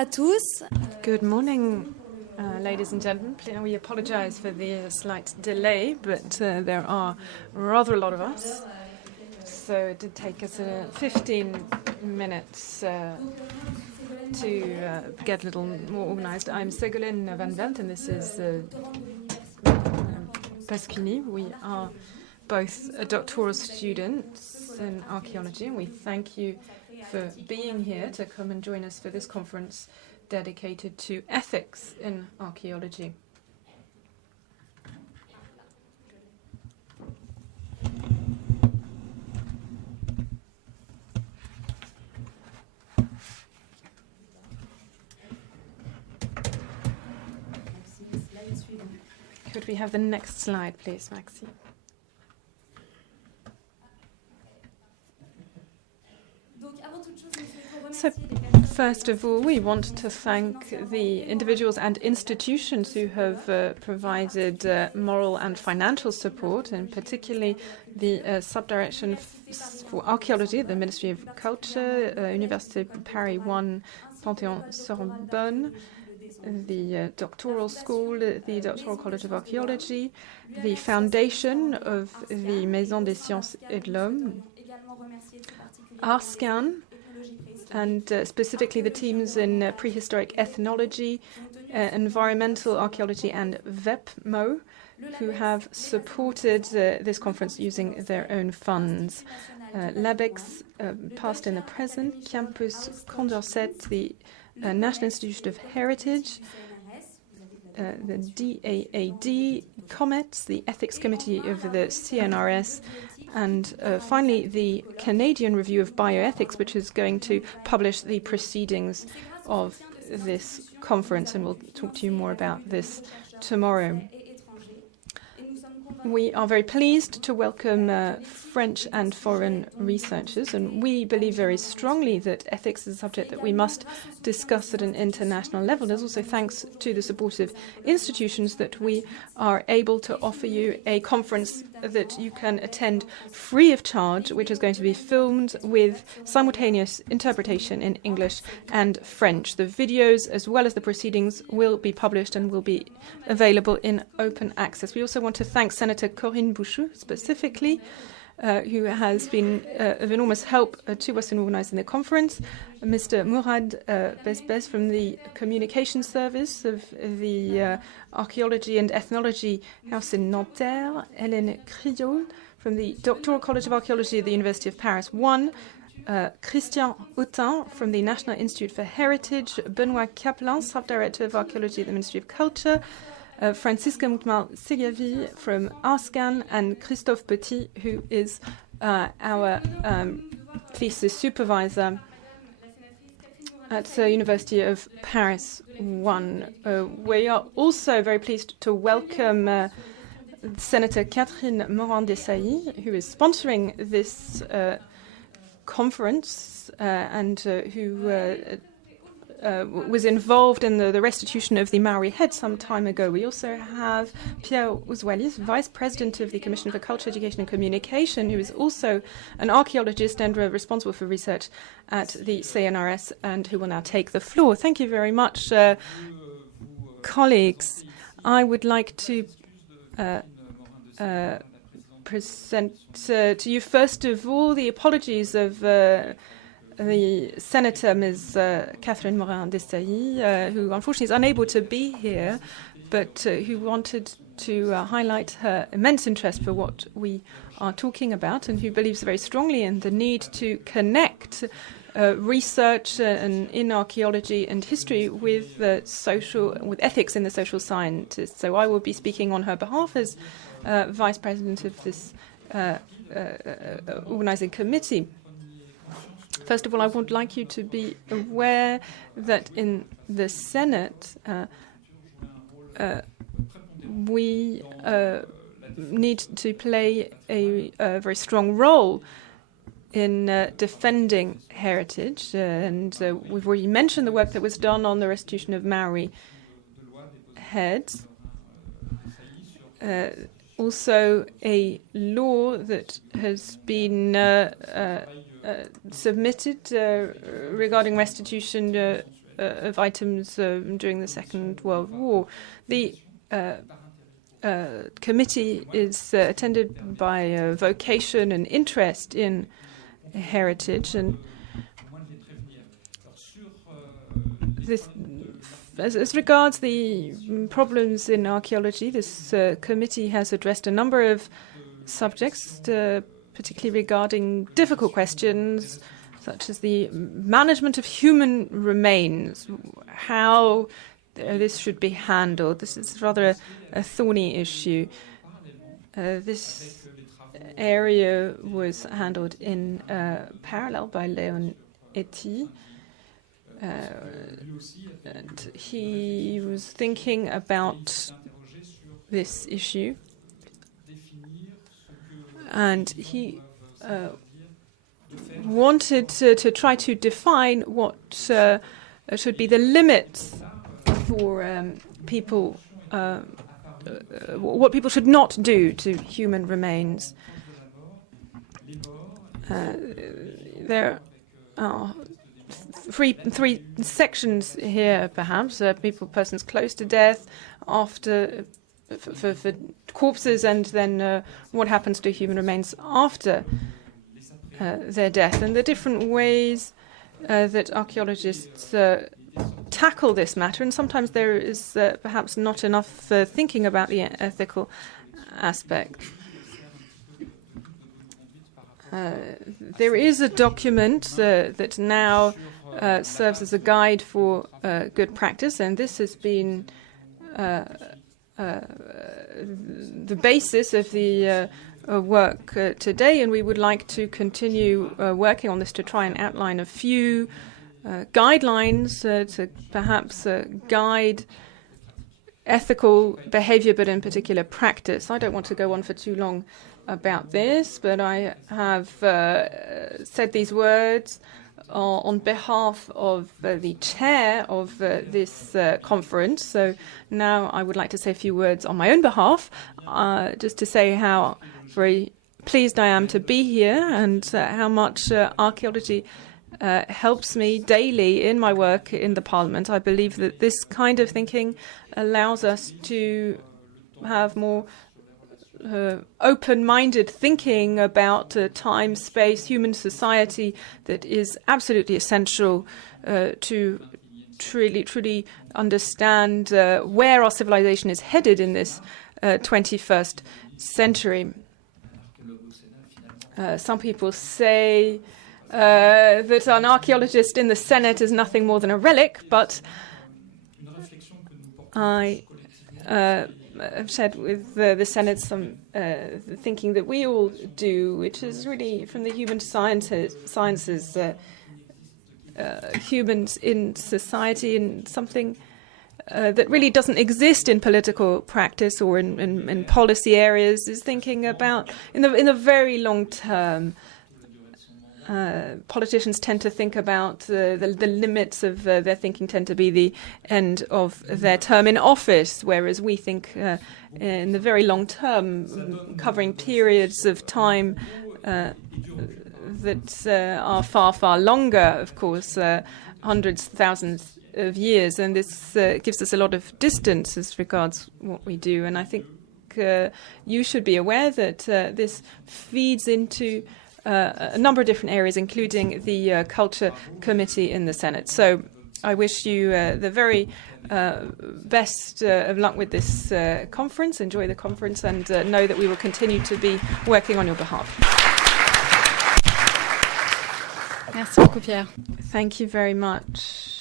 à tous. Good morning, ladies and gentlemen. We apologize for the slight delay, but there are rather a lot of us. So it did take us 15 minutes to get a little more organized. I'm Ségolène Vandevelde, and this is Pasquini. We are both doctoral students in archaeology, and we thank you for being here to come and join us for this conference dedicated to ethics in archaeology. Could we have the next slide, please, Maxi? So, first of all, we want to thank the individuals and institutions who have provided moral and financial support, and particularly the Subdirection for Archaeology at the Ministry of Culture, Université Paris 1, Panthéon-Sorbonne, the Doctoral School, the Doctoral College of Archaeology, the Foundation of the Maison des Sciences et de l'Homme, ARSCAN, and specifically the teams in prehistoric ethnology, environmental archaeology, and VEPMO, who have supported this conference using their own funds. LABEX, past and the present, Campus Condorcet, the National Institute of Heritage, the DAAD, COMET, the Ethics Committee of the CNRS, and finally the Canadian Review of Bioethics, which is going to publish the proceedings of this conference, and we'll talk to you more about this tomorrow. We are very pleased to welcome French and foreign researchers, and we believe very strongly that ethics is a subject that we must discuss at an international level. There's also thanks to the supportive institutions that we are able to offer you a conference that you can attend free of charge, which is going to be filmed with simultaneous interpretation in English and French. The videos, as well as the proceedings, will be published and will be available in open access. We also want to thank Senator Corinne Bouchou, specifically, who has been of enormous help to us in organising the conference, Mr. Mourad Bezbez from the Communication Service of the Archaeology and Ethnology House in Nanterre, Hélène Criot from the Doctoral College of Archaeology at the University of Paris 1, Christian Autin from the National Institute for Heritage, Benoît Kaplan, Subdirector of Archaeology at the Ministry of Culture, Francisca Moutmal-Segavi from ARSCAN, and Christophe Petit, who is our thesis supervisor at the University of Paris 1. We are also very pleased to welcome Senator Catherine Morin-Desailly, who is sponsoring this conference and who was involved in the restitution of the Maori head some time ago. We also have Pierre Ouzoulias, Vice President of the Commission for Culture, Education and Communication, who is also an archaeologist and responsible for research at the CNRS, and who will now take the floor. Thank you very much, colleagues. I would like to present to you, first of all, the apologies of the Senator, Ms. Catherine Morin-Desailly, who unfortunately is unable to be here, but who wanted to highlight her immense interest for what we are talking about, and who believes very strongly in the need to connect research in archaeology and history with ethics in the social sciences. So I will be speaking on her behalf as Vice President of this organizing committee. First of all, I would like you to be aware that in the Senate, we need to play a very strong role in defending heritage. And we've already mentioned the work that was done on the restitution of Maori heads. Also, a law that has been submitted regarding restitution of items during the Second World War. The committee is attended by vocation and interest in heritage, and this, as regards the problems in archaeology, this committee has addressed a number of subjects, particularly regarding difficult questions such as the management of human remains, how this should be handled. This is rather a thorny issue. This area was handled in parallel by Archéo-Ethique. And he was thinking about this issue, and he wanted to try to define what should be the limits for people, what people should not do to human remains. There are three sections here, perhaps. Persons close to death, after for corpses, and then what happens to human remains after their death, and the different ways that archaeologists tackle this matter. And sometimes there is perhaps not enough thinking about the ethical aspect. There is a document that now serves as a guide for good practice, and this has been the basis of the work today, and we would like to continue working on this to try and outline a few guidelines to perhaps guide ethical behavior, but in particular practice. I don't want to go on for too long about this, but I have said these words on behalf of the chair of this conference. So now I would like to say a few words on my own behalf, just to say how very pleased I am to be here, and how much archaeology helps me daily in my work in the Parliament. I believe that this kind of thinking allows us to have more open-minded thinking about time, space, human society, that is absolutely essential to truly understand where our civilization is headed in this 21st century. Some people say that an archaeologist in the Senate is nothing more than a relic, but I I've shared with the Senate some thinking that we all do, which is really from the human sciences, humans in society, and something that really doesn't exist in political practice or in policy areas, is thinking about in the very long term. Politicians tend to think about the limits of their thinking tend to be the end of their term in office, whereas we think in the very long term, covering periods of time that are far, far longer, of course, hundreds, thousands of years. And this gives us a lot of distance as regards what we do. And I think you should be aware that this feeds into a number of different areas, including the Culture Committee in the Senate. So I wish you the very best of luck with this conference. Enjoy the conference, and know that we will continue to be working on your behalf. Merci beaucoup, Pierre. Thank you very much.